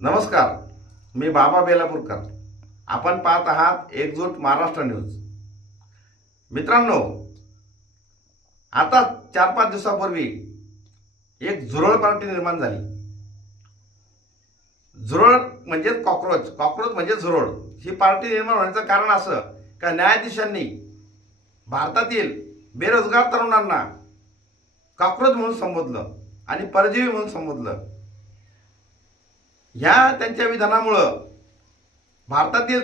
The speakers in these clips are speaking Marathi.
नमस्कार, मी बाबा बेलापूरकर. आपण पाहत आहात एकजूट महाराष्ट्र न्यूज. मित्रांनो, आता 4-5 दिवसापूर्वी एक झुरळ पार्टी निर्माण झाली. झुरळ म्हणजे कॉकरोच, कॉकरोच म्हणजे झुरळ. ही पार्टी निर्माण होण्याचं कारण असं का न्यायाधीशांनी भारतातील बेरोजगार तरुणांना कॉकरोच म्हणून संबोधलं आणि परजीवी म्हणून संबोधलं. ह्या त्यांच्या विधानामुळं भारतातील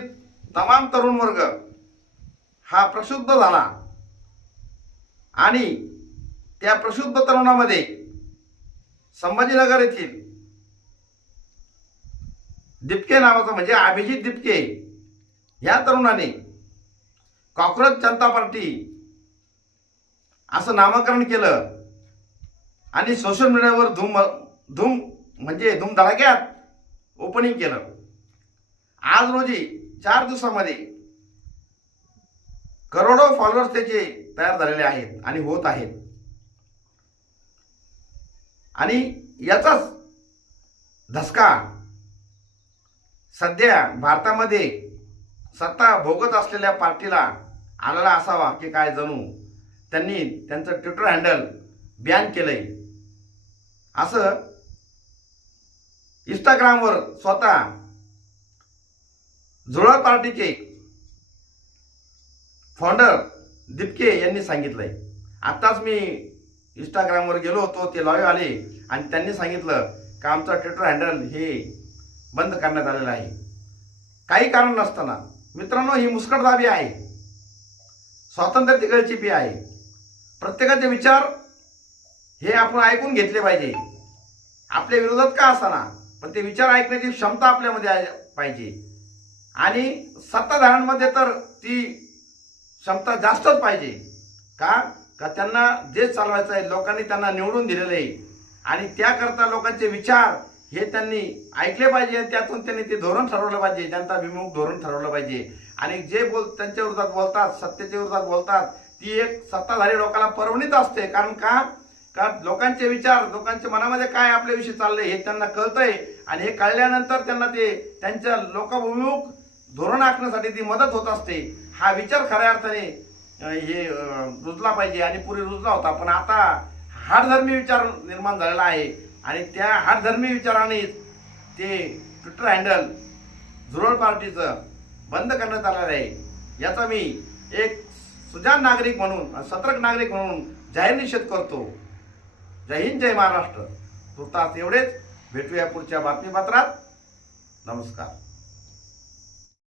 तमाम तरुण वर्ग हा प्रक्षुब्ध झाला आणि त्या प्रक्षुब्ध तरुणामध्ये संभाजीनगर येथील दिपके नावाचा म्हणजे अभिजित दिपके या तरुणाने कॉकरोच जनता पार्टी असं नामकरण केलं आणि सोशल मीडियावर धूम धडाक्यात ओपनिंग केलं. आज रोजी 4 दिवसामध्ये करोडो फॉलोअर्स त्याचे तयार झालेले आहेत आणि होत आहेत. आणि याचाच धसका सध्या भारतामध्ये सत्ता भोगत असलेल्या पार्टीला आलेला असावा की काय, जणू त्यांनी त्यांचं ट्विटर हँडल बॅन केलंय. असं इंस्टाग्रामवर स्वतः झुरळ पार्टीचे फाउंडर दिपके यांनी सांगितलंय. आताच मी इंस्टाग्रामवर गेलो होतो, ते लाईव्ह आले आणि त्यांनी सांगितलं की आमचं ट्विटर हँडल हे बंद करण्यात आलेलं आहे काही कारण नसताना. मित्रांनो, ही मुस्कटदाबी आहे, स्वातंत्र्य तिघळचिपी आहे. प्रत्येकाचे विचार हे आपण ऐकून घेतले पाहिजे, आपल्या विरोधात का असाना, पण ते विचार ऐकण्याची क्षमता आपल्यामध्ये पाहिजे. आणि सत्ताधाऱ्यांमध्ये तर ती क्षमता जास्तच पाहिजे. का त्यांना देश चालवायचा आहे, लोकांनी त्यांना निवडून दिलेलं आहे आणि त्याकरता लोकांचे विचार हे त्यांनी ऐकले पाहिजे. त्यातून त्यांनी ते धोरण ठरवलं पाहिजे, जनताभिमुख धोरण ठरवलं पाहिजे. आणि जे त्यांच्या विरोधात बोलतात, सत्तेच्या विरोधात बोलतात, ती एक सत्ताधारी लोकांना परवणीत असते. कारण का लोकांचे विचार, लोकांच्या मनामध्ये काय आपल्याविषयी चाललंय हे त्यांना कळतंय आणि हे कळल्यानंतर त्यांना ते त्यांच्या लोकाभिमुख धोरण आखण्यासाठी ती मदत होत असते. हा विचार खऱ्या अर्थाने हे रुजला पाहिजे आणि पुढे रुजला होता. पण आता हाडधर्मी विचार निर्माण झालेला आहे आणि त्या हाडधर्मी विचाराने ते ट्विटर हँडल झुरळ पार्टीचं बंद करण्यात आलेलं आहे. याचा मी एक सुजाण नागरिक म्हणून, सतर्क नागरिक म्हणून जाहीर निषेध करतो. जय हिंद, जय महाराष्ट्र. तुर्तास एवढेच. भेटूया पुढच्या बातमीपत्रात. नमस्कार.